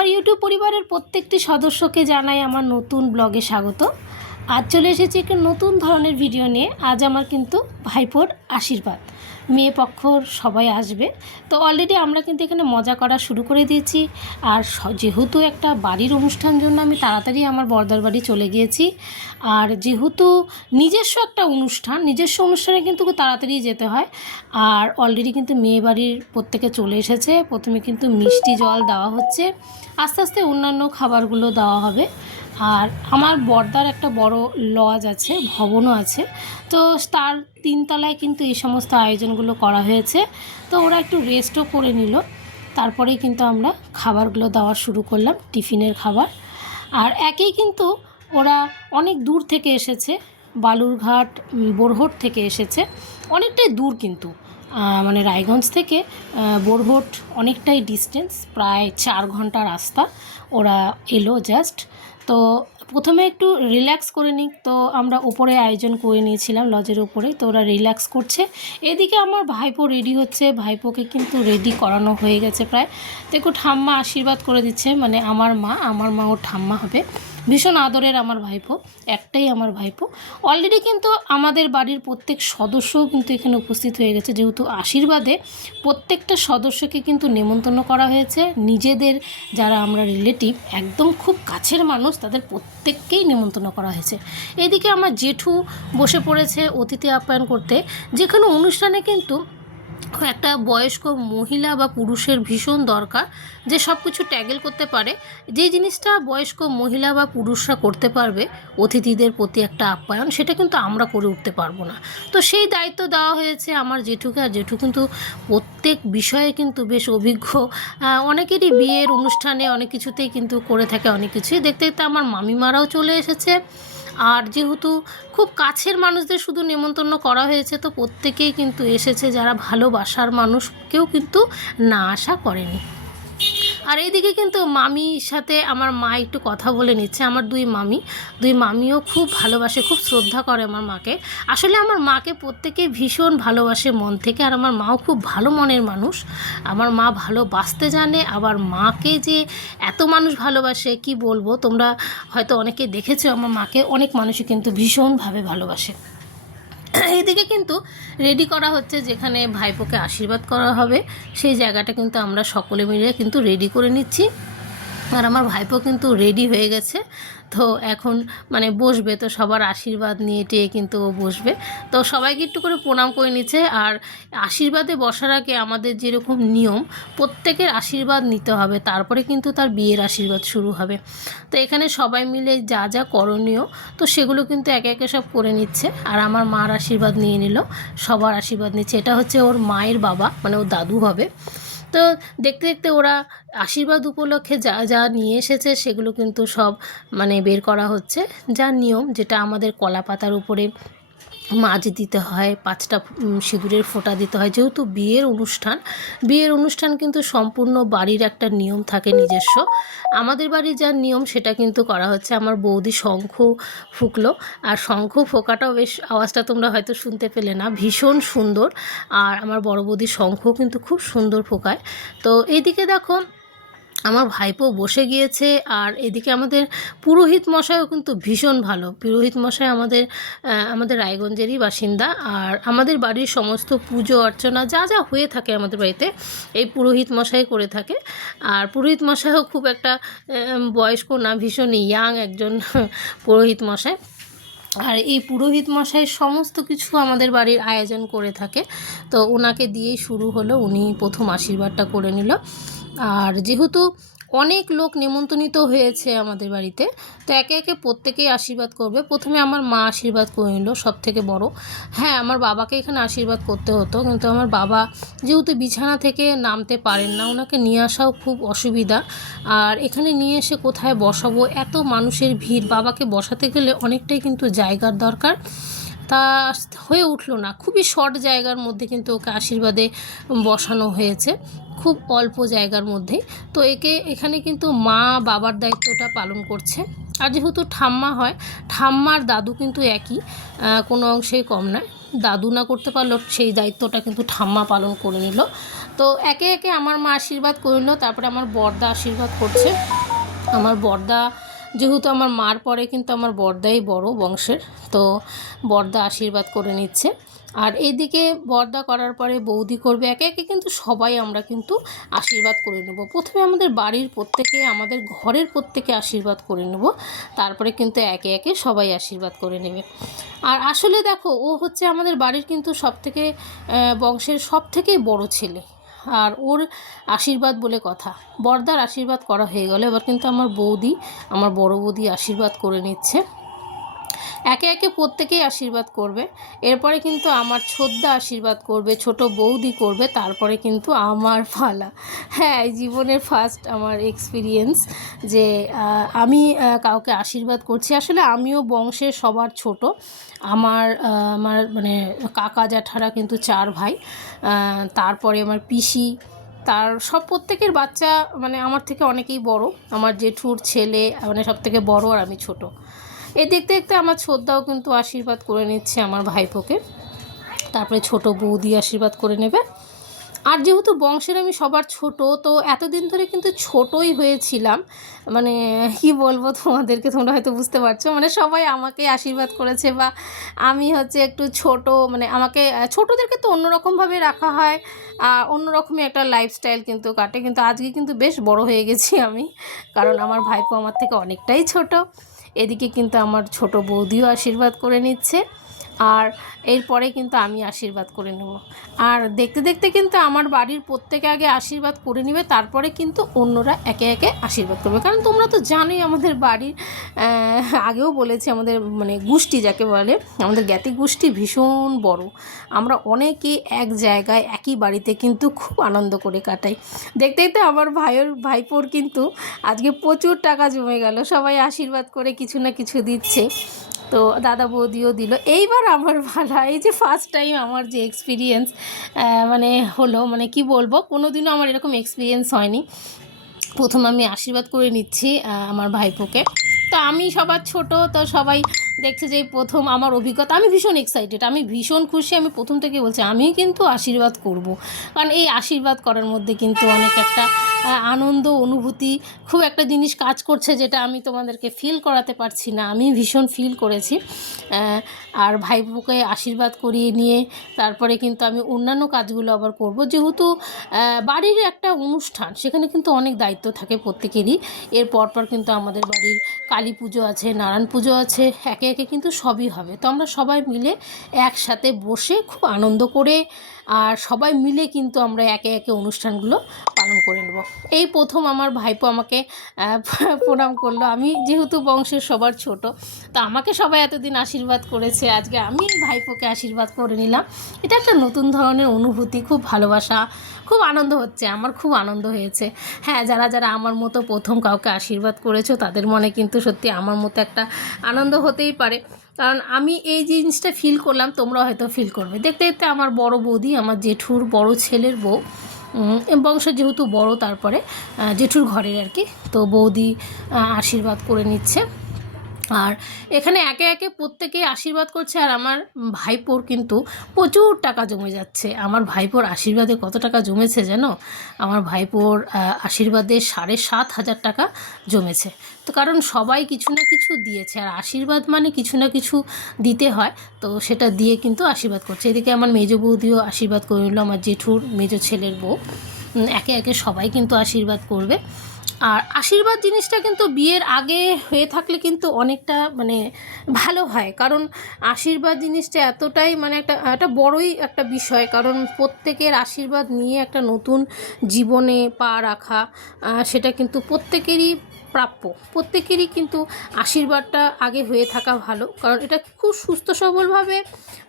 আমার ইউটিউব পরিবারের প্রত্যেকটি সদস্যকে জানাই আমার নতুন ব্লগে স্বাগত। আজ চলে এসেছি একটি নতুন ধরনের ভিডিও নিয়ে। আজ আমার কিন্তু ভাইপোর আশীর্বাদ, মেয়ে পক্ষর সবাই আসবে। তো অলরেডি আমরা কিন্তু এখানে মজা করা শুরু করে দিয়েছি। আর যেহেতু একটা বাড়ির অনুষ্ঠান জন্য আমি তাড়াতাড়ি আমার বর্দার বাড়ি চলে গিয়েছি। আর যেহেতু নিজস্ব একটা নিজস্ব অনুষ্ঠানে কিন্তু খুব তাড়াতাড়ি যেতে হয়। আর অলরেডি কিন্তু মেয়ে বাড়ির প্রত্যেকে চলে এসেছে। প্রথমে কিন্তু মিষ্টি জল দেওয়া হচ্ছে, আস্তে আস্তে অন্যান্য খাবারগুলো দেওয়া হবে। আর আমার বর্দার একটা বড় লজ আছে, ভবনও আছে, তো তার 3 তলায় কিন্তু এই সমস্ত আয়োজনগুলো করা হয়েছে। তো ওরা একটু রেস্টও করে নিল, তারপরেই কিন্তু আমরা খাবারগুলো দেওয়া শুরু করলাম, টিফিনের খাবার। আর একেই কিন্তু ওরা অনেক দূর থেকে এসেছে, বালুরঘাট বোরহট থেকে এসেছে, অনেকটাই দূর কিন্তু মানে রায়গঞ্জ থেকে বোরহট অনেকটাই ডিস্টেন্স, প্রায় 4 ঘন্টা রাস্তা। ওরা এলো জাস্ট। তো প্রথমে একটু রিল্যাক্স করে নিক, তো আমরা উপরে আয়োজন করে নিয়েছিলাম লজের উপরে। তো ওরা রিল্যাক্স করছে। এদিকে আমার ভাইপো রেডি হচ্ছে, ভাইপোকে কিন্তু রেডি করানো হয়ে গেছে প্রায়। দেখো ঠাম্মা আশীর্বাদ করে দিচ্ছে, মানে আমার মা ওর ঠাম্মা হবে। ভীষণ আদরের আমার ভাইপো, একটাই আমার ভাইপো। অলরেডি কিন্তু আমাদের বাড়ির প্রত্যেক সদস্যও কিন্তু এখানে উপস্থিত হয়ে গেছে, যেহেতু আশীর্বাদে প্রত্যেকটা সদস্যকে কিন্তু নেমন্তন্ন করা হয়েছে। নিজেদের যারা আমরা রিলেটিভ, একদম খুব কাছের মানুষ, তাদের প্রত্যেককেই নেমন্তন্ন করা হয়েছে। এদিকে আমার জেঠু বসে পড়েছে অতিথি আপ্যায়ন করতে। যেখানে অনুষ্ঠানে কিন্তু একটা বয়স্ক মহিলা বা পুরুষের ভীষণ দরকার, যে সব কিছু ট্যাগেল করতে পারে। যে জিনিসটা বয়স্ক মহিলা বা পুরুষরা করতে পারবে অতিথিদের প্রতি একটা আপ্যায়ন, সেটা কিন্তু আমরা করে উঠতে পারবো না। তো সেই দায়িত্ব দেওয়া হয়েছে আমার জেঠুকে। আর জেঠু কিন্তু প্রত্যেক বিষয়ে কিন্তু বেশ অভিজ্ঞ। অনেকেরই বিয়ের অনুষ্ঠানে অনেক কিছুতেই কিন্তু করে থাকে, অনেক কিছুই। দেখতে দেখতে আমার মামিমারাও চলে এসেছে। আর যেহেতু খুব কাছের মানুষদের শুধু নেমন্তন্ন করা হয়েছে, তো প্রত্যেকেই কিন্তু এসেছে, যারা ভালোবাসার মানুষ কেউ কিন্তু না আশা করেনি। আর এইদিকে কিন্তু মামির সাথে আমার মা একটু কথা বলে নিচ্ছে। আমার দুই মামিও খুব ভালোবাসে, খুব শ্রদ্ধা করে আমার মাকে। আসলে আমার মাকে প্রত্যেকেই ভীষণ ভালোবাসে মন থেকে। আর আমার মাও খুব ভালো মনের মানুষ। আমার মা ভালোবাসতে জানে। আবার মাকে যে এত মানুষ ভালোবাসে কি বলবো, তোমরা হয়তো অনেকে দেখেছো আমার মাকে, অনেক মানুষই কিন্তু ভীষণভাবে ভালোবাসে। এইদিকে কিন্তু রেডি করা হচ্ছে, যেখানে ভাইপোকে আশীর্বাদ করা হবে সেই জায়গাটা কিন্তু আমরা সকলে মিলে কিন্তু রেডি করে নিচ্ছি। আর আমার ভাইপো কিন্তু রেডি হয়ে গেছে। তো এখন মানে বসবে, তো সবার আশীর্বাদ নিয়ে টিয়ে কিন্তু ও বসবে। তো সবাইকে একটু করে প্রণাম করে নিচ্ছে। আর আশীর্বাদে বসার আগে আমাদের যেরকম নিয়ম, প্রত্যেকের আশীর্বাদ নিতে হবে, তারপরে কিন্তু তার বিয়ের আশীর্বাদ শুরু হবে। তো এখানে সবাই মিলে যা যা করণীয়, তো সেগুলো কিন্তু একে একে সব করে নিচ্ছে। আর আমার মার আশীর্বাদ নিয়ে নিল, সবার আশীর্বাদ নিচ্ছে। এটা হচ্ছে ওর মায়ের বাবা, মানে ওর দাদু হবে। তো দেখতে দেখতে ওরা আশীর্বাদ উপলক্ষে যা যা নিয়ে এসেছে সেগুলো কিন্তু সব মানে বের করা হচ্ছে। যা নিয়ম, যেটা আমাদের কলা পাতার উপরে মাছ দিতে হয়, 5টা সিঁদুরের ফোঁটা দিতে হয়। যেহেতু বিয়ের অনুষ্ঠান কিন্তু সম্পূর্ণ বাড়ির একটা নিয়ম থাকে নিজস্ব। আমাদের বাড়ির যা নিয়ম সেটা কিন্তু করা হচ্ছে। আমার বৌদি শঙ্খ ফুঁকলো, আর শঙ্খ ফোঁকাটাও বেশ, আওয়াজটা তোমরা হয়তো শুনতে পেলে না, ভীষণ সুন্দর। আর আমার বড় বৌদি শঙ্খও কিন্তু খুব সুন্দর ফোঁকায়। তো এইদিকে দেখো আমার ভাইপো বসে গিয়েছে। আর এদিকে আমাদের পুরোহিত মশাইও কিন্তু ভীষণ ভালো। পুরোহিত মশাই আমাদের রায়গঞ্জেরই বাসিন্দা। আর আমাদের বাড়ির সমস্ত পুজো অর্চনা যা যা হয়ে থাকে আমাদের বাড়িতে, এই পুরোহিত মশাই করে থাকে। আর পুরোহিত মশাইও খুব একটা বয়স্ক না, ভীষণ ইয়াং একজন পুরোহিত মশাই। আর এই পুরোহিত মশাই সমস্ত কিছু আমাদের বাড়ির আয়োজন করে থাকে। তো ওনাকে দিয়েই শুরু হলো, উনি প্রথম আশীর্বাদটা করে নিল। আর যেহেতু অনেক লোক নেমন্তন্নিত হয়েছে আমাদের বাড়িতে, তো একে একে প্রত্যেকেই আশীর্বাদ করবে। প্রথমে আমার মা আশীর্বাদ করে নিল, সব থেকে বড়। হ্যাঁ, আমার বাবাকে এখানে আশীর্বাদ করতে হতো, কিন্তু আমার বাবা যেহেতু বিছানা থেকে নামতে পারেন না, ওনাকে নিয়ে আসাও খুব অসুবিধা। আর এখানে নিয়ে এসে কোথায় বসাবো, এত মানুষের ভিড়, বাবাকে বসাতে গেলে অনেকটাই কিন্তু জায়গার দরকার। তা হয়ে উঠলো না, খুবই শর্ট জায়গার মধ্যে কিন্তু ওকে আশীর্বাদে বসানো হয়েছে, খুব অল্প জায়গার মধ্যেই। তো এখানে কিন্তু মা বাবার দায়িত্বটা পালন করছে। আর যেহেতু ঠাম্মা হয়, ঠাম্মার দাদু কিন্তু একই, কোনো অংশেই কম নয়। দাদু না করতে পারলেও সেই দায়িত্বটা কিন্তু ঠাম্মা পালন করে নিল। তো একে একে আমার মা আশীর্বাদ করল, তারপরে আমার বড়দা আশীর্বাদ করছে। আমার বড়দা যেহেতু আমার মার পরে কিন্তু আমার বড়দাই বড় বংশের, তো বড়দা আশীর্বাদ করে নিচ্ছে। আর এইদিকে বড়দা করার পরে বৌদি করবে, একে একে কিন্তু সবাই আমরা কিন্তু আশীর্বাদ করে নেব। প্রথমে আমাদের বাড়ির প্রত্যেকে, আমাদের ঘরের প্রত্যেকে আশীর্বাদ করে নেব, তারপরে কিন্তু একে একে সবাই আশীর্বাদ করে নেবে। আর আসলে দেখো, ও হচ্ছে আমাদের বাড়ির কিন্তু সবথেকে বংশের সবথেকে বড় ছেলে, আর ওর আশীর্বাদ বলে কথা। বড়দার আশীর্বাদ করা হয়ে গেল, এবার কিন্তু আমার বৌদি, আমার বড় বৌদি আশীর্বাদ করে নিচ্ছে। একে একে প্রত্যেকেই আশীর্বাদ করবে। এরপরে কিন্তু আমার ছোদ্দা আশীর্বাদ করবে, ছোট বৌদি করবে, তারপরে কিন্তু আমার পালা। হ্যাঁ, জীবনের ফার্স্ট আমার এক্সপিরিয়েন্স যে আমি কাউকে আশীর্বাদ করছি। আসলে আমিও বংশের সবার ছোট। আমার মানে কাকা জ্যাঠারা কিন্তু 4 ভাই, তারপরে আমার পিসি, তার সব প্রত্যেকের বাচ্চা মানে আমার থেকে অনেকেই বড়। আমার জেঠুর ছেলে মানে সব থেকে বড়, আর আমি ছোট। এই দেখতে দেখতে আমার ছোটদাও কিন্তু আশীর্বাদ করে নিচ্ছে আমার ভাইপোকে, তারপরে ছোট বৌদি আশীর্বাদ করে নেবে। আর যেহেতু বংশের আমি সবার ছোট, তো এতদিন ধরে কিন্তু ছোটই হয়েছিলাম। মানে কি বলবো তোমাদেরকে, তোমরা হয়তো বুঝতে পারছো, মানে সবাই আমাকে আশীর্বাদ করেছে, বা আমি হচ্ছে একটু ছোট, মানে আমাকে ছোটদেরকে তো অন্যরকমভাবে রাখা হয়, অন্যরকমই একটা লাইফস্টাইল কিন্তু কাটে। কিন্তু আজকে কিন্তু বেশ বড় হয়ে গেছি আমি, কারণ আমার ভাইপো আমার থেকে অনেকটাই ছোট। এদিকে কিন্তু আমার ছোট বৌদিও আশীর্বাদ করে নিচ্ছে, আর এরপরে কিন্তু আমি আশীর্বাদ করে নেব। আর দেখতে দেখতে কিন্তু আমার বাড়ির প্রত্যেকে আগে আশীর্বাদ করে নেবে, তারপরে কিন্তু অন্যরা একে একে আশীর্বাদ করবে। কারণ তোমরা তো জানোই আমাদের বাড়ির, আগেও বলেছি, আমাদের মানে গোষ্ঠী যাকে বলে, আমাদের জ্ঞাতি গোষ্ঠী ভীষণ বড়। আমরা অনেকে এক জায়গায় একই বাড়িতে কিন্তু খুব আনন্দ করে কাটাই। দেখতে দেখতে আমার ভাইপোর কিন্তু আজকে প্রচুর টাকা জমে গেল, সবাই আশীর্বাদ করে কিছু না কিছু দিচ্ছে। তো দাদা বৌদিও দিল। এইবার আমার ভালো, এই যে ফার্স্ট টাইম আমার যে এক্সপিরিয়েন্স মানে হলো, মানে কি বলবো, কোনো দিনও আমার এরকম এক্সপিরিয়েন্স হয়নি। প্রথম আমি আশীর্বাদ করে নিচ্ছি আমার ভাইপোকে। তো আমি সবার ছোট, তো সবাই দেখছে যে প্রথম আমার অভিজ্ঞতা, আমি ভীষণ এক্সাইটেড, আমি ভীষণ খুশি। আমি প্রথম থেকে বলছি আমি কিন্তু আশীর্বাদ করব, কারণ এই আশীর্বাদ করার মধ্যে কিন্তু অনেক একটা আনন্দ অনুভূতি, খুব একটা জিনিস কাজ করছে, যেটা আমি তোমাদেরকে ফিল করাতে পারছি না, আমি ভীষণ ফিল করেছি। আর ভাইপোকে আশীর্বাদ করিয়ে নিয়ে তারপরে কিন্তু আমি অন্যান্য কাজগুলো আবার করব। যেহেতু বাড়ির একটা অনুষ্ঠান, সেখানে কিন্তু অনেক দায়িত্ব থাকে প্রত্যেকেরই। এর পরপর কিন্তু আমাদের বাড়ির কালী পুজো আছে, নারায়ণ পুজো আছে, একে একে কিন্তু সবই হবে। তো আমরা সবাই মিলে একসাথে বসে খুব আনন্দ করে, আর সবাই মিলে কিন্তু আমরা একে একে অনুষ্ঠানগুলো পালন করে নেব। এই প্রথম আমার ভাইপো আমাকে প্রণাম করলো। আমি যেহেতু বংশের সবার ছোট, তো আমাকে সবাই এতদিন আশীর্বাদ করেছে, আজকে আমি ভাইপোকে আশীর্বাদ করে নিলাম। এটা একটা নতুন ধরনের অনুভূতি, খুব ভালোবাসা, খুব আনন্দ হচ্ছে, আমার খুব আনন্দ হয়েছে। হ্যাঁ, যারা যারা আমার মতো প্রথম কাউকে আশীর্বাদ করেছো, তাদের মনে কিন্তু সত্যি আমার মতো একটা আনন্দ হতেই পারে, কারণ আমি এই জিনিসটা ফিল করলাম, তোমরা হয়তো ফিল করবে। দেখতে দেখতে আমার বড় বৌদি, আমার জেঠুর বড় ছেলের বউ, বংশ যেহেতু বড়, তারপরে জেঠুর ঘরের আর কি, তো বৌদি আশীর্বাদ করে নিচ্ছে। আর এখানে একে একে প্রত্যেকেই আশীর্বাদ করছে। আর আমার ভাইপোর কিন্তু প্রচুর টাকা জমে যাচ্ছে। আমার ভাইপোর আশীর্বাদে কত টাকা জমেছে জানো? আমার ভাইপোর আশীর্বাদে 7,500 টাকা জমেছে। তো কারণ সবাই কিছু না কিছু দিয়েছে, আর আশীর্বাদ মানে কিছু না কিছু দিতে হয়, তো সেটা দিয়ে কিন্তু আশীর্বাদ করছে। এদিকে আমার মেজো বৌদিও আশীর্বাদ করে নিল, আমার জেঠুর মেজো ছেলের বউ। একে একে সবাই কিন্তু আশীর্বাদ করবে। আর আশীর্বাদ জিনিসটা কিন্তু বিয়ের আগে হয়ে থাকলে কিন্তু অনেকটা মানে ভালো হয়, কারণ আশীর্বাদ জিনিসটা এতটাই মানে একটা বড়ই একটা বিষয়, কারণ প্রত্যেকের আশীর্বাদ নিয়ে একটা নতুন জীবনে পা রাখা, সেটা কিন্তু প্রত্যেকেরই প্রাপ্য। প্রত্যেকেরই কিন্তু আশীর্বাদটা আগে হয়ে থাকা ভালো, কারণ এটা খুব সুস্থ সবলভাবে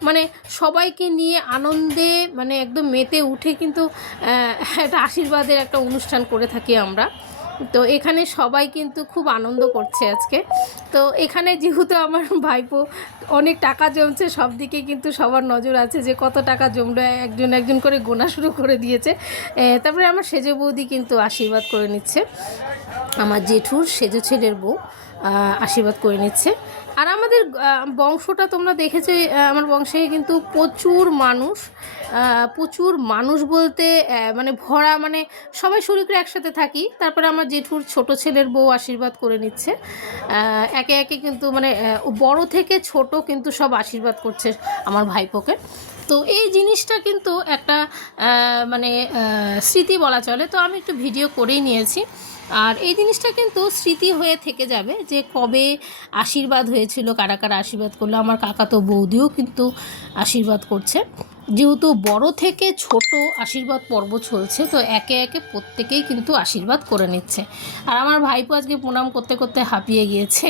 মানে সবাইকে নিয়ে আনন্দে মানে একদম মেতে উঠে কিন্তু একটা আশীর্বাদের একটা অনুষ্ঠান করে থাকি আমরা। তো এখানে সবাই কিন্তু খুব আনন্দ করছে আজকে। তো এখানে যেহেতু আমার ভাইপো অনেক টাকা জমছে, সব দিকে কিন্তু সবার নজর আছে যে কত টাকা জমলো, একজন একজন করে গোনা শুরু করে দিয়েছে। তারপরে আমার সেজো বৌদি কিন্তু আশীর্বাদ করে নিচ্ছে, আমার জেঠুর সেজো ছেলের বউ আশীর্বাদ করে নিচ্ছে। আর আমাদের বংশটা তোমরা দেখেছো, আমার বংশে কিন্তু প্রচুর মানুষ বলতে মানে ভরা, মানে সবাই শরীরে একসাথে থাকি। তারপরে আমার জেঠুর ছোট ছেলের বউ আশীর্বাদ করে নিচ্ছে। একে একে কিন্তু মানে বড় থেকে ছোট কিন্তু সব আশীর্বাদ করছে আমার ভাইপোকে। তো এই জিনিসটা কিন্তু একটা মানে স্মৃতি বলা চলে। তো আমি একটু ভিডিও করেই নিয়েছি। আর এই জিনিসটা কিন্তু স্মৃতি হয়ে থেকে যাবে যে কবে আশীর্বাদ হয়েছিল, কারা কারা আশীর্বাদ করলো। আমার কাকাতো বৌদিও কিন্তু আশীর্বাদ করছে। যেহেতু বড় থেকে ছোট আশীর্বাদ পর্ব চলছে, তো একে একে প্রত্যেকেই কিন্তু আশীর্বাদ করে নিচ্ছে। আর আমার ভাইপো আজকে প্রণাম করতে করতে হাঁপিয়ে গিয়েছে।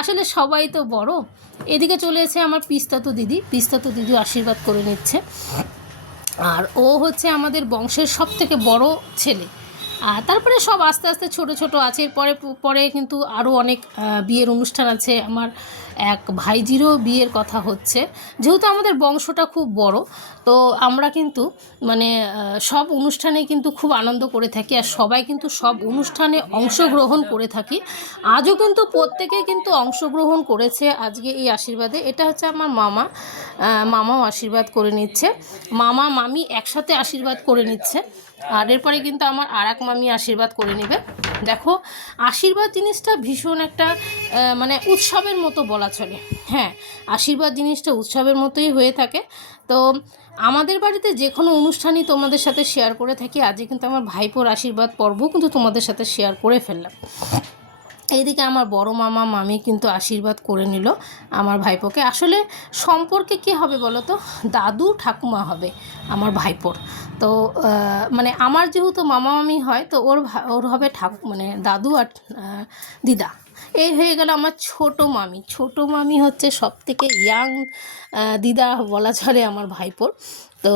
আসলে সবাই তো বড়। এদিকে চলে এসে আমার পিস্তাতো দিদি আশীর্বাদ করে নিচ্ছে। আর ও হচ্ছে আমাদের বংশের সবথেকে বড় ছেলে। আর তারপরে সব আস্তে আস্তে ছোট ছোট আছে। পরে পরে কিন্তু আরও অনেক বিয়ের অনুষ্ঠান আছে। আমার এক ভাইজিরও বিয়ের কথা হচ্ছে। যেহেতু আমাদের বংশটা খুব বড়, তো আমরা কিন্তু মানে সব অনুষ্ঠানেই কিন্তু খুব আনন্দ করে থাকি, আর সবাই কিন্তু সব অনুষ্ঠানে অংশগ্রহণ করে থাকি। আজও কিন্তু প্রত্যেকে কিন্তু অংশগ্রহণ করেছে আজকে এই আশীর্বাদে। এটা হচ্ছে আমার মামাও আশীর্বাদ করে নিচ্ছে, মামা মামি একসাথে আশীর্বাদ করে নিচ্ছে। আর এরপরে কিন্তু আমার আর এক মামি আশীর্বাদ করে নেবে। দেখো, আশীর্বাদ জিনিসটা ভীষণ একটা মানে উৎসবের মতো বলা চলে। হ্যাঁ, আশীর্বাদ জিনিসটা উৎসবের মতোই হয়ে থাকে। তো আমাদের বাড়িতে যে কোনো অনুষ্ঠানই তোমাদের সাথে শেয়ার করে থাকি। আজকে কিন্তু আমার ভাইপোর আশীর্বাদ পর্ব কিন্তু তোমাদের সাথে শেয়ার করে ফেললাম। এইদিকে আমার বড় মামা মামি কিন্তু আশীর্বাদ করে নিল আমার ভাইপোকে। আসলে সম্পর্কে কী হবে বলো তো, দাদু ঠাকুমা হবে আমার ভাইপোর। তো মানে আমার যেহেতু মামা মামি হয়, তো ওর হবে মানে দাদু আর দিদা। এই হয়ে গেল আমার ছোট মামি হচ্ছে সবথেকে ইয়াং দিদা বলা চলে আমার ভাইপোর। তো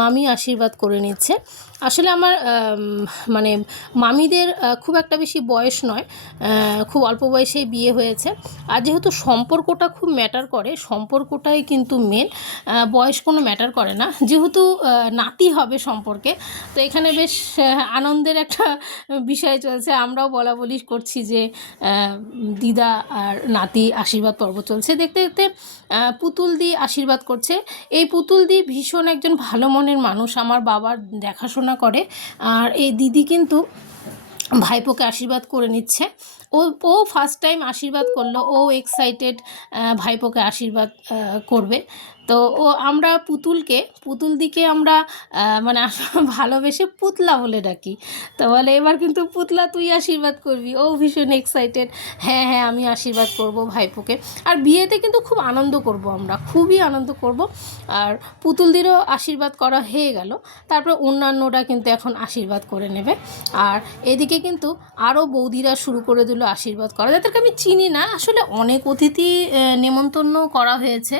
মামি আশীর্বাদ করে নিচ্ছে। আসলে আমার মানে মামিদের খুব একটা বেশি বয়স নয়, খুব অল্প বয়সেই বিয়ে হয়েছে। আর যেহেতু সম্পর্কটা খুব ম্যাটার করে, সম্পর্কটাই কিন্তু মেন, বয়স কোনো ম্যাটার করে না। যেহেতু নাতি হবে সম্পর্কে, তো এখানে বেশ আনন্দের একটা বিষয় চলছে। আমরাও বলা বলি করছি যে দিদা আর নাতি আশীর্বাদ পর্ব চলছে। দেখতে দেখতে পুতুল দি আশীর্বাদ করছে। এই পুতুল দি ভীষণ একজন ভালো মনের মানুষ, আমার বাবার দেখাশোনা করে। আর এই দিদি কিন্তু ভাইপোকে আশীর্বাদ করে নিচ্ছে। ও ফার্স্ট টাইম আশীর্বাদ করলো, ও এক্সাইটেড ভাইপোকে আশীর্বাদ করবে। তো আমরা পুতুল দিকে আমরা মানে ভালোবেসে পুতলা বলে ডাকি। তো বলে এবার কিন্তু পুতলা তুই আশীর্বাদ করবি। ও ভীষণ এক্সাইটেড, হ্যাঁ হ্যাঁ আমি আশীর্বাদ করব ভাইপোকে। আর বিয়েতে কিন্তু খুব আনন্দ করব, আমরা খুবই আনন্দ করব। আর পুতুলদিরও আশীর্বাদ করা হয়ে গেল। তারপর অন্যান্যরা কিন্তু এখন আশীর্বাদ করে নেবে। আর এদিকে কিন্তু আরও বৌদিরা শুরু করে দিল আশীর্বাদ করা, যাদেরকে আমি চিনি না। আসলে অনেক অতিথি নেমন্তন্ন করা হয়েছে,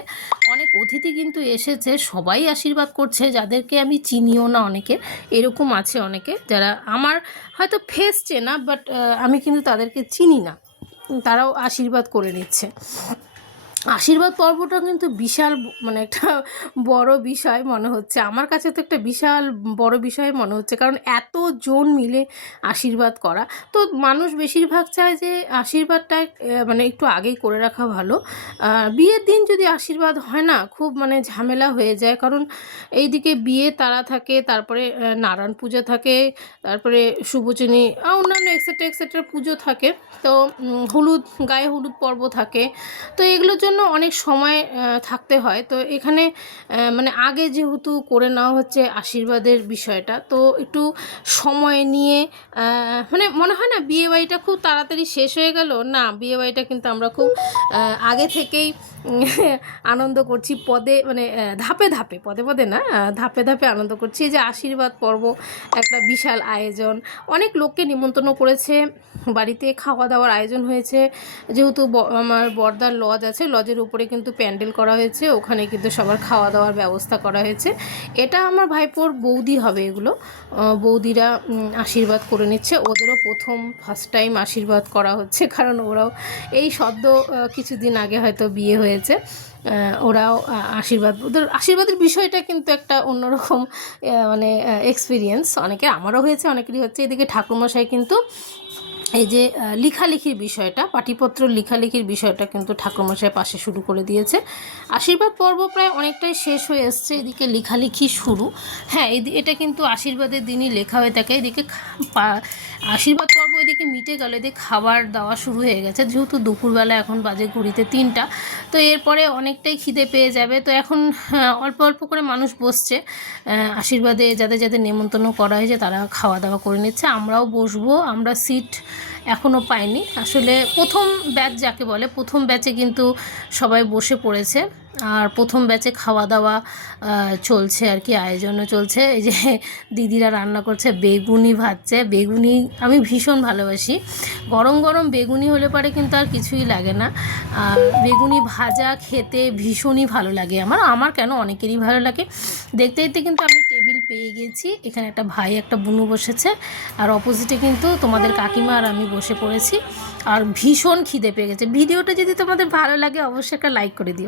অনেক অতিথি কিন্তু এসেছে, সবাই আশীর্বাদ করছে যাদেরকে আমি চিনিও না। অনেকে এরকম আছে, অনেকে যারা আমার হয়তো ফেস চেনা, বাট আমি কিন্তু তাদেরকে চিনি না, তারাও আশীর্বাদ করে নিচ্ছে। আশীর্বাদ পর্বটা কিন্তু বিশাল মানে একটা বড় বিষয় মনে হচ্ছে আমার কাছে, তো একটা বিশাল বড় বিষয় মনে হচ্ছে, কারণ এতজন মিলে আশীর্বাদ করা। তো মানুষ বেশিরভাগ চায় যে আশীর্বাদটা মানে একটু আগেই করে রাখা ভালো। বিয়ের দিন যদি আশীর্বাদ হয় না, খুব মানে ঝামেলা হয়ে যায়, কারণ এইদিকে বিয়ে তারা থাকে, তারপরে নারায়ণ পূজা থাকে, তারপরে শুভচিনী অন্যান্য এক্সেট্রা পুজো থাকে। তো গায়ে হলুদ পর্ব থাকে। তো এগুলোর জন্য অনেক সময় থাকতে হয়। তো এখানে মানে আগে যেহেতু করে নেওয়া হচ্ছে আশীর্বাদের বিষয়টা, তো একটু সময় নিয়ে মানে মনে হয় না বিয়েবাড়িটা খুব তাড়াতাড়ি শেষ হয়ে গেল। না, বিয়েবাড়িটা কিন্তু আমরা খুব আগে থেকেই আনন্দ করছি, মানে ধাপে ধাপে, পদে না, ধাপে ধাপে আনন্দ করছি। এই যে আশীর্বাদ পর্ব একটা বিশাল আয়োজন, অনেক লোককে নিমন্ত্রণ করেছে, বাড়িতে খাওয়া দাওয়ার আয়োজন হয়েছে। যেহেতু আমার বর্দার লজ আছে, লজে লজের উপরে কিন্তু প্যান্ডেল করা হয়েছে, ওখানে কিন্তু সবার খাওয়া দাওয়ার ব্যবস্থা করা হয়েছে। এটা আমার ভাইপোর বৌদি হবে, এগুলো বৌদিরা আশীর্বাদ করে নিচ্ছে। ওদেরও ফার্স্ট টাইম আশীর্বাদ করা হচ্ছে, কারণ ওরাও এই সদ্য কিছুদিন আগে হয়তো বিয়ে হয়েছে। ওরাও ওদের আশীর্বাদের বিষয়টা কিন্তু একটা অন্যরকম মানে এক্সপিরিয়েন্স, আমারও হয়েছে, অনেকেরই হচ্ছে। এদিকে ঠাকুরমশাই কিন্তু এই যে লেখালেখির বিষয়টা, পাটিপত্র লেখালেখির বিষয়টা কিন্তু ঠাকুরমশাই পাশে শুরু করে দিয়েছে। আশীর্বাদ পর্ব প্রায় অনেকটাই শেষ হয়ে এসছে, এদিকে লেখালেখি শুরু। হ্যাঁ, এটা কিন্তু আশীর্বাদের দিনই লেখা হয়ে থাকে। এদিকে আশীর্বাদ পর্ব এদিকে মিটে গেল, এদিকে খাবার দাওয়া শুরু হয়ে গেছে, যেহেতু দুপুরবেলা এখন বাজে ঘড়িতে 3টা। তো এরপরে অনেকটাই খিদে পেয়ে যাবে। তো এখন অল্প অল্প করে মানুষ বসছে, আশীর্বাদে যাদের যাদের নেমন্তন্ন করা হয়েছে তারা খাওয়া দাওয়া করে নিচ্ছে। আমরাও বসবো, আমরা সিট এখনও পাইনি। আসলে প্রথম ব্যাচ যাকে বলে, প্রথম ব্যাচে কিন্তু সবাই বসে পড়েছে, আর প্রথম ব্যাচে খাওয়া দাওয়া চলছে আর কি, আয়োজনও চলছে। এই যে দিদিরা রান্না করছে, বেগুনি ভাজছে। বেগুনি আমি ভীষণ ভালোবাসি, গরম গরম বেগুনি হলে পরে কিন্তু আর কিছুই লাগে না। আর বেগুনি ভাজা খেতে ভীষণই ভালো লাগে আমার কেন, অনেকেরই ভালো লাগে। দেখতে দেখতে কিন্তু আমি টেবিল পেয়ে গেছি। এখানে একটা ভাই একটা বুনু বসেছে, আর অপোজিটে কিন্তু তোমাদের কাকিমা আর আমি বসে পড়েছি। আর ভীষণ খিদে পেয়ে গেছে। ভিডিওটা যদি তোমাদের ভালো লাগে অবশ্যই একটা লাইক করে দিও।